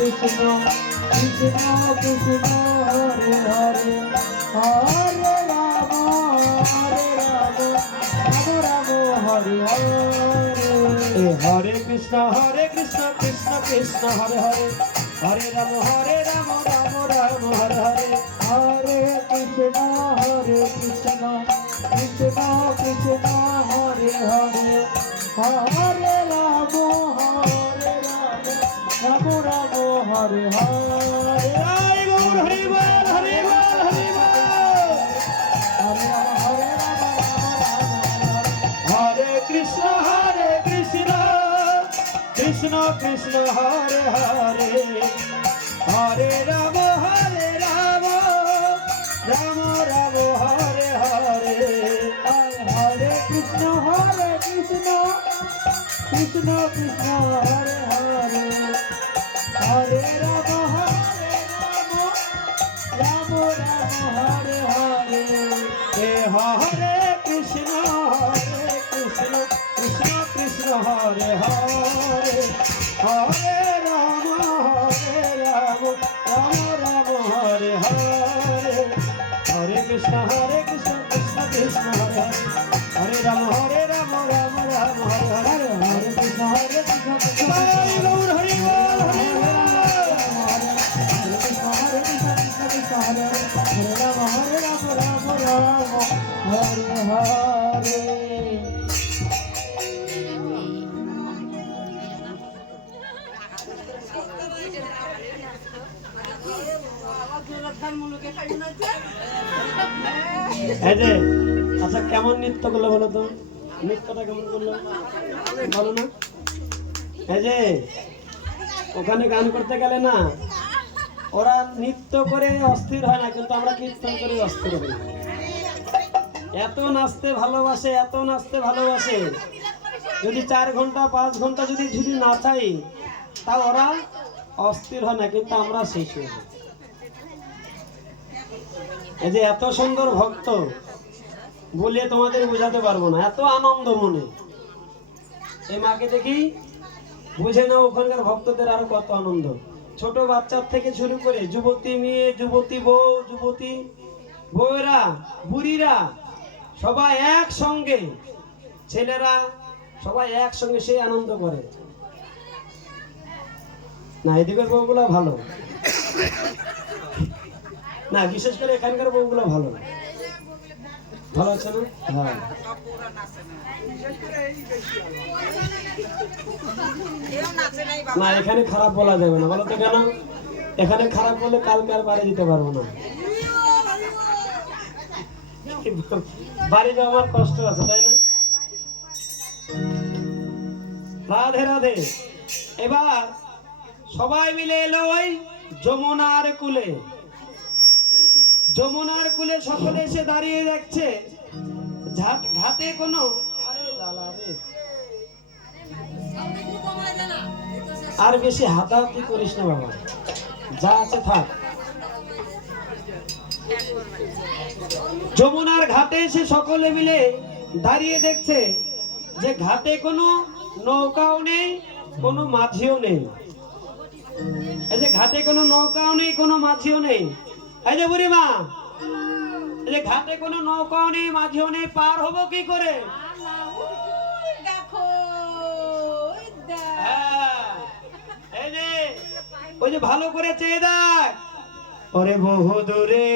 কৃষ্ণ কৃষ্ণ কৃষ্ণ হরে হরে হরে রাম রাম হরে হরে হরে কৃষ্ণ কৃষ্ণ কৃষ্ণ হরে হরে হরে রাম রাম রাম হরে হরে হরে কৃষ্ণ কৃষ্ণ কৃষ্ণ কৃষ্ণ হরে হরে হরে রাম রাম রাম হরে হরে হরে গৌর হরি বল হরি বল হরি বল হরে রাম হরে কৃষ্ণ কৃষ্ণ কৃষ্ণ হরে হরে হরে রাম রাম রাম হরে হরে হরে কৃষ্ণ কৃষ্ণ কৃষ্ণ হরে হরে হরে রাম রাম রাম হরে হরে হরে কৃষ্ণ কৃষ্ণ কৃষ্ণ হরে হরে হরে রাম রাম রাম হরে হরে হরে কৃষ্ণ কৃষ্ণ কৃষ্ণ হরে হরে রাম রাম রাম হরে হরে হরে কৃষ্ণ কৃষ্ণ গৌর হরি বল হরি বল হরে কৃষ্ণ কৃষ্ণ হরে হরে রাম রাম হরে হরে আচ্ছা কেমন নৃত্য করলো বলো তো নৃত্যটা কেমন করলো বলো না এই যে ওখানে গান করতে গেলে না ওরা নৃত্য করে অস্থির হয় না কিন্তু আমরা কীর্তন করে অস্থির হই এত নাচতে ভালোবাসে যদি 4 ঘন্টা 5 ঘন্টা যদি নাচাই তা ওরা অস্থির হয় না কিন্তু আমরা শেষ হয়ে যাই এই যে এত সুন্দর ভক্ত বলে তোমাদের বোঝাতে পারবো না এত আনন্দ মনে এই মাকে দেখি বুঝে নাও ওখানকার ভক্তদের আরো কত আনন্দ ছোট বাচ্চার থেকে শুরু করে যুবতী মেয়ে যুবতী বউ যুবতী বউয়েরা বুড়িরা সবাই একসঙ্গে ছেলেরা সবাই একসঙ্গে সেই আনন্দ করে না এদিকের বউগুলো ভালো না বিশেষ করে এখানকার বউগুলো ভালো ভালো আছে না হ্যাঁ না এখানে খারাপ বলা যাবে না বলো তো কেন এখানে খারাপ বলে কালকে আর বাড়ি দিতে পারবো না বাড়ি যাওয়ার কষ্ট আছে তাই না রাধে রাধে এবার সবাই মিলে এলো ওই যমুনার কুলে সকলে এসে দাঁড়িয়ে দেখছে ঘাটে কোনো আর বেশি হাতাহাতি করিস না বাবা যা আছে থাক যমুনার ঘাটে এসে সকলে মিলে দাঁড়িয়ে দেখছে যে ঘাটে কোনো নৌকাও নেই কোনো মাঝিও নেই এই যে ঘাটে কোনো নৌকাও নেই কোনো মাঝিও নেই এই যে বুড়ি মা এই যে ঘাটে কোনো নৌকাও নেই মাঝিও নেই পার হবো কি করে এই যে ওই যে ভালো করে চেয়ে দেখ ওরে বহু দূরে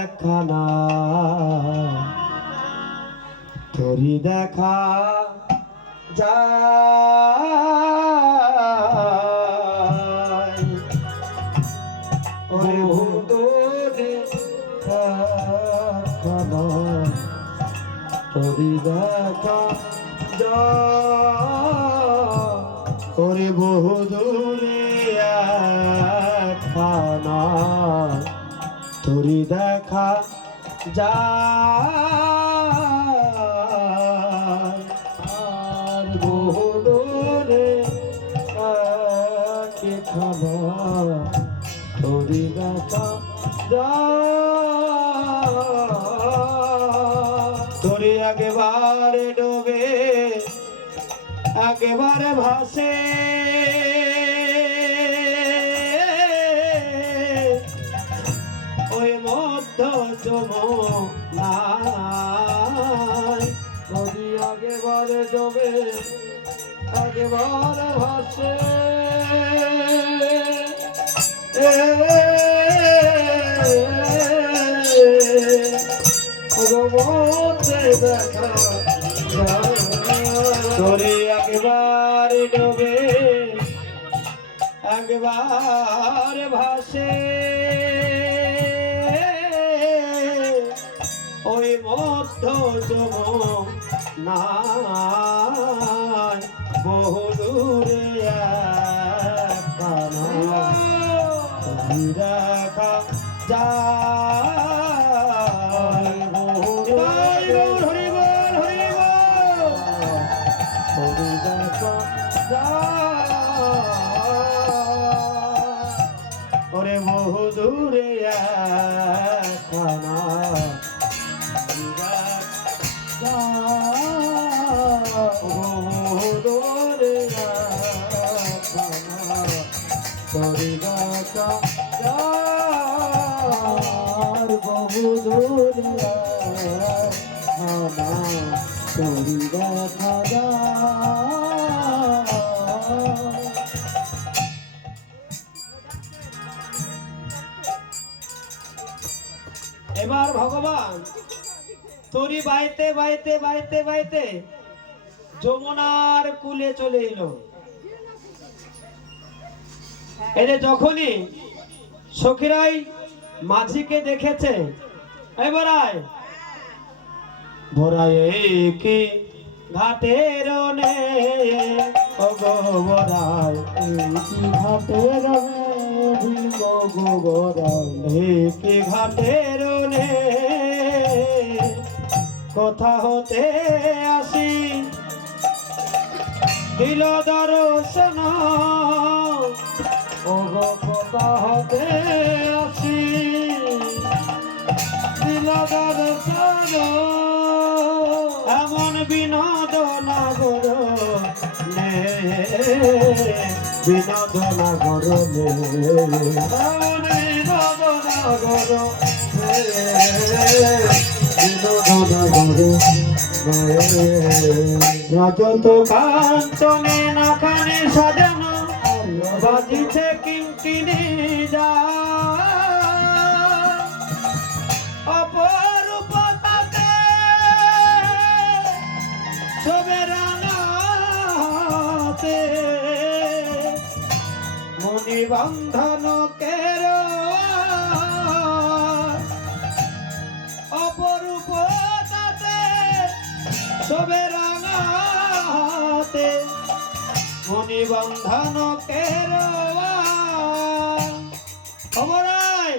একখানা তোরি দেখা যায় ওরে বহু দূরে একখানা তোরি দেখা যায় ওরে বহু দূরে একখানা তোরি দেখা যায় আর বহু দূরে একখানা তোরি দেখা যায় তোরে একেবারে ডোবে একেবারে ভাসে ওই মধ্য যমুনায় নদী একেবারে ডোবে একেবারে ভাসে দেখা তোরে একেবারে ডোবে একবার ভাসে ওই মধ্য যমুনায় বহু দূরে দেখা যায় ওরে বহু দূরে বহু দূরে বহু দূরে দেখা এবার ভগবান তরি বাইতে বাইতে বাইতে বাইতে যমুনার কূলে চলে এলো। এরে যখনই সখীরাই মাঝিকে দেখেছে এবারায় ভরায় কি ঘাটের নে ওগো ভরায় কি ঘাটের কি ঘাটের নে কোথা হতে আসি দিল দর্শন ওগো কোথা হতে আসি দিল দর্শন এমন বিনোদ নাগর নে বিনোদ নাগর নে বিনোদ নাগর রাজত কাঞ্চনে নাখানে সাজানো বাজিছে কিঙ্কিনি যা অপরূপতাতে সবেরানাতে মণিবন্ধন কের অপরূপতাতে সবেরানাতে মণিবন্ধন কের খবরাই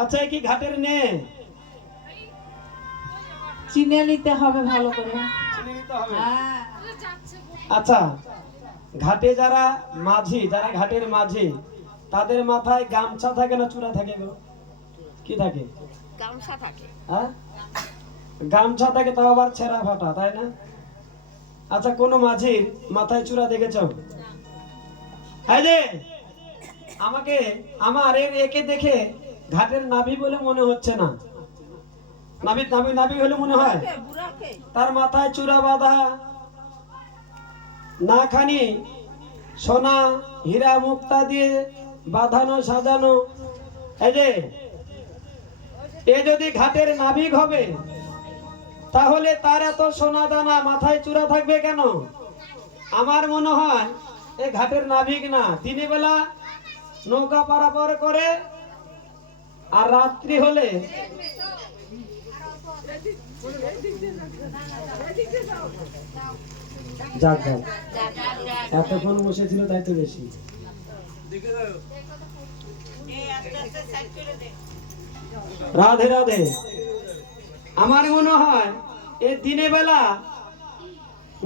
আচ্ছা কি ঘাটের নে চিনে নিতে হবে ভালো করে। চিনে নিতে হবে। আচ্ছা ঘাটে যারা মাঝি যারা ঘাটের মাঝি তাদের মাথায় গামছা থাকে না চূড়া থাকে গো? কি থাকে? গামছা থাকে। হ্যাঁ গামছা থাকে তাও আবার ছেঁড়া ফাটা তাই না? আচ্ছা কোন মাঝির মাথায় চূড়া দেখেছো? হ্যাঁ যে আমাকে আমার একে দেখে ঘাটের নাভি বলে মনে হচ্ছে না। নাভি নাভি নাভি হলে মনে হয় তার মাথায় চূড়া বাঁধা না খানি সোনা হীরা মুক্তা দিয়ে বাঁধানো সাজানো। এই যে এ যদি ঘাটের নাবিক হবে তাহলে তার এত সোনা দানা মাথায় চূড়া থাকবে কেন? আমার মনে হয় এ ঘাটের নাবিক না, দিনের বেলা নৌকা পারাপার করে আর রাত্রি হলে যাক যাক এতক্ষণ বসেছিল তাই তো বেশি। রাধে রাধে। আমার মনে হয় এই দিনে বেলা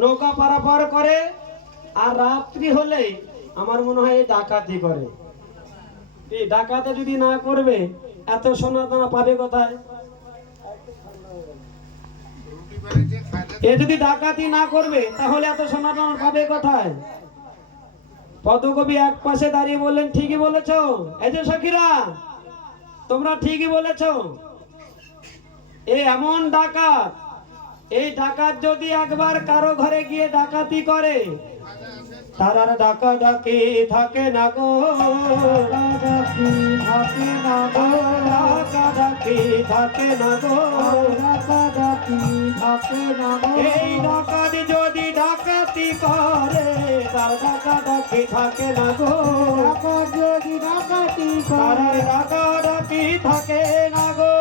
নৌকা পারাপার করে আর রাত্রি হলে আমার মনে হয় এই ডাকাতি করে। এই ডাকাতে যদি না করবে এত সোনা দানা পাবে কোথায়? এ যদি ডাকাতি না করবে তাহলে এত সোনা দানা পাবে কোথায়? পদ্মকবি এক পাশে দাঁড়িয়ে বললেন, ঠিকই বলেছো। এই যে সখীরা, তোমরা ঠিকই বলেছো। এই এমন ডাকাত, এই ডাকাত যদি একবার কারো ঘরে গিয়ে ডাকাতি করে, তার আর ডাকা ডাকি থাকে না গো, ডাকাতি থাকে না গো, ডাকা ডাকি থাকে না গো, ডাকা ডাকি থাকে না গো। এই ডাকাতি যদি ডাকাতি করে, তার ডাকা ডাকি থাকে না গো, ডাকাত যদি ডাকাতি করে, ডাকা ডাকি থাকে না গো,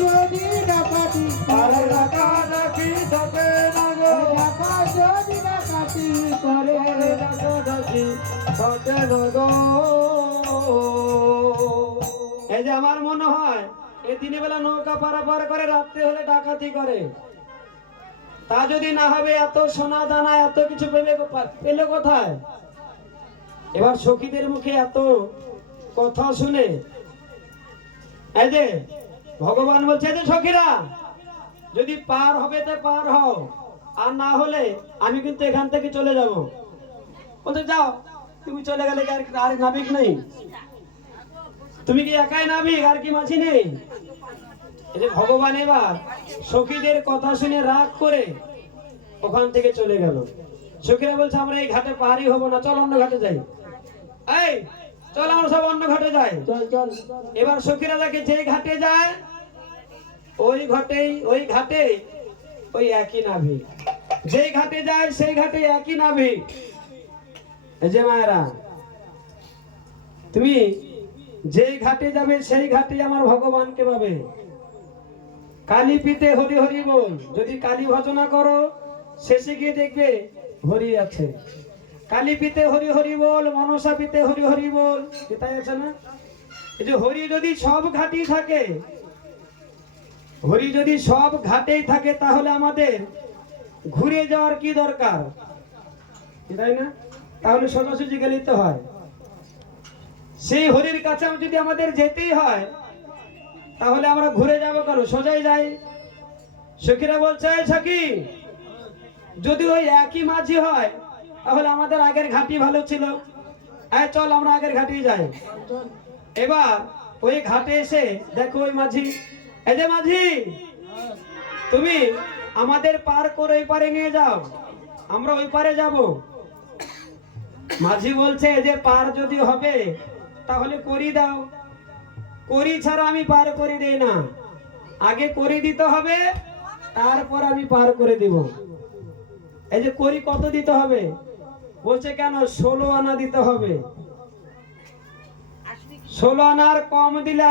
যদি ডাকাতি করে, ডাকা ডাকি থাকে না গো, ডাকাত যদি ডাকাতি করে, ডাকা ডাকি থাকে না গো। এই যে আমার মনে হয় এই দিনের বেলা নৌকা পারাপার করে, রাত্রে হলে ডাকাতি করে। তা যদি না হবে, এত সোনা দানা এত কিছু পেলে কোথায়? এবার সখীদের মুখে এত কথা শুনে এই যে ভগবান বলছে, যে সখীরা যদি পার হবে তো পার হও, আর না হলে আমি কিন্তু এখান থেকে চলে যাব। বলতে যাও, তুমি চলে গেলে আর নাবিক নেই? তুমি কি একাই নাবিক, আর কি মাঝি নেই? এই যে ভগবান এবার সখীদের কথা শুনে রাগ করে ওখান থেকে চলে গেল। সখীরা বলছে, আমরা এই ঘাটে পারই হব না, চল অন্য ঘাটে যাই। এই চল, আমরা সব অন্য ঘাটে যাই, চল চল। এবার সখীরা দেখে যে ঘাটে যায়, ওই ঘাটে ওই একই নাবিক, যেই ঘাটে যায় সেই ঘাটে একই নাবিক। এই যে মায়েরা, তুমি যেই ঘাটে যাবে সেই ঘাটে আমার ভগবানকে পাবে। কালী পিতে হরি হরি বল, যদি কালী ভজনা করো শেষে গিয়ে দেখবে হরি আছে। কালী পিতে হরি হরি বল, মনসা পিতে হরি হরি বল, এটাই আছে না? এই যে হরি যদি সব ঘাটেই থাকে, হরি যদি সব ঘাটেই থাকে, তাহলে আমাদের ঘুরে যাওয়ার কি দরকার, তাই না? তাহলে সোজাসুজি গেলেই তো হয়। সেই হরির কাছে যদি আমাদের যেতেই হয়, তাহলে আমরা ঘুরে যাবো কেন? সোজাই যাই। সখীরা বলছে, সখী যদি ওই একই মাঝি হয়, তাহলে আমাদের আগের ঘাটি ভালো ছিল। হ্যাঁ চল, আমরা আগের ঘাটি যাই। এবার ওই ঘাটে এসে দেখো ওই মাঝি, এই যে মাঝি, তুমি আমাদের পার করে ওই পারে নিয়ে যাও, আমরা ওই পারে যাব। মাঝি বলছে, যে পার যদি হবে তাহলে করি দাও, করি ছাড়া আমি পার করে দেই না, আগে করি দিতে হবে, তারপর আমি পার করে দিব। এই যে করি কত দিতে হবে? বলছে কেন, 16 আনা দিতে হবে। 16 আনার কম দিলে